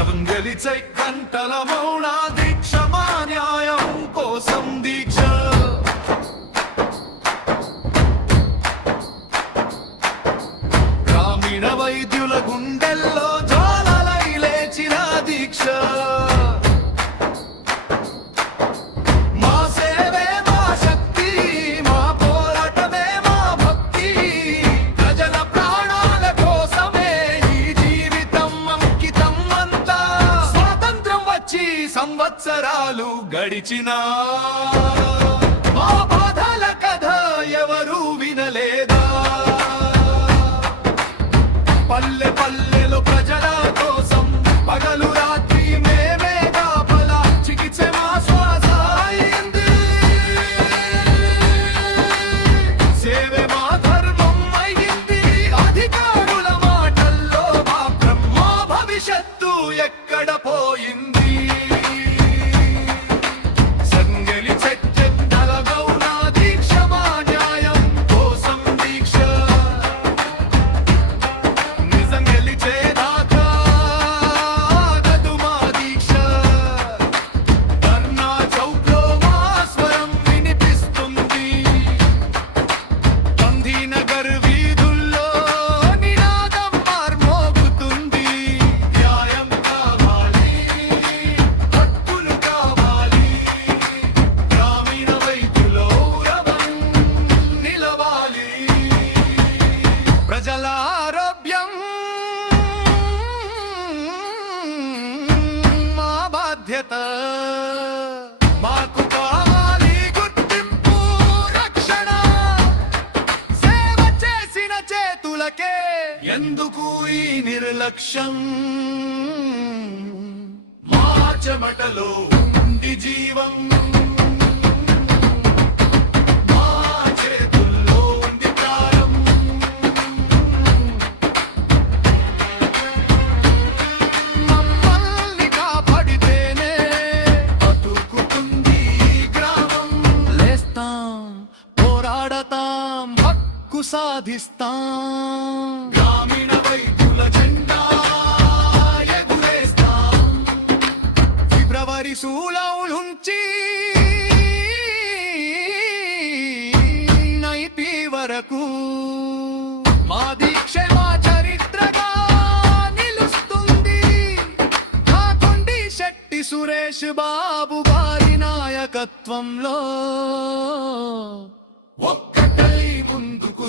సంగలిచై గంటల మౌన దీక్ష మా న్యాయం కోసం దీక్ష గ్రామీణ వైద్యుల గుండెల్లో జ్వాలలై లేచిన దీక్ష మా సేవే మా శక్తి మా పోరాటమే మా భక్తి ప్రజల ప్రాణాల కోసమే ఈ జీవితం అంకితం అంతా స్వాతంత్రం వచ్చి సంవత్సరాలు గడిచినా మా బాధల కథ ఎవరు వినలేదా పల్లె పల్లెలో ప్రజల కోసం పగలు రాత్రి మేమే కాపలా చికిత్స మా శ్వాస అయింది సేవే మా ధర్మం అయింది అధికారుల మాటల్లో మాత్రం మా భవిష్యత్తు ఎక్కడ పోయింది సంగలి చెట్టెండల గౌన దీక్ష మా న్యాయం కోసం దీక్ష నిజం గెలిచేదాకా ఆగదు మా దీక్ష ధర్నా చౌక్లో మా స్వరం వినిపిస్తుంది గాంధీనగర్ వీధుల్లో నినాదం మార్మోగుతుంది న్యాయం కావాలి హక్కులు కావాలి గ్రామీణ వైద్యుల ఊరవం నిలవాలి ప్రజల ఆరోగ్యం మా బాధ్యత మాకు కావాలి గుర్తింపు రక్షణ సేవ చేసిన చేతులకే ఎందుకు ఈ నిర్లక్ష్యం మా చెమటలో ఉంది జీవం మా చేతుల్లో ఉంది ప్రాణం మమ్మల్ని కాపాడితేనే బతుకుతుంది ఈ గ్రామం లేస్తాం పోరాడతాం హక్కు సాధిస్తాం గ్రామీణ వైద్యుల జెండా ఎగురేస్తాం ఫిబ్రవరి 16 నుంచి నైతి వరకు మా దీక్ష మా చరిత్రగా నిలుస్తుంది కాకొండి శెట్టి సురేష్ బాబు గారి నాయకత్వంలో ఒక్కటై ముందుకు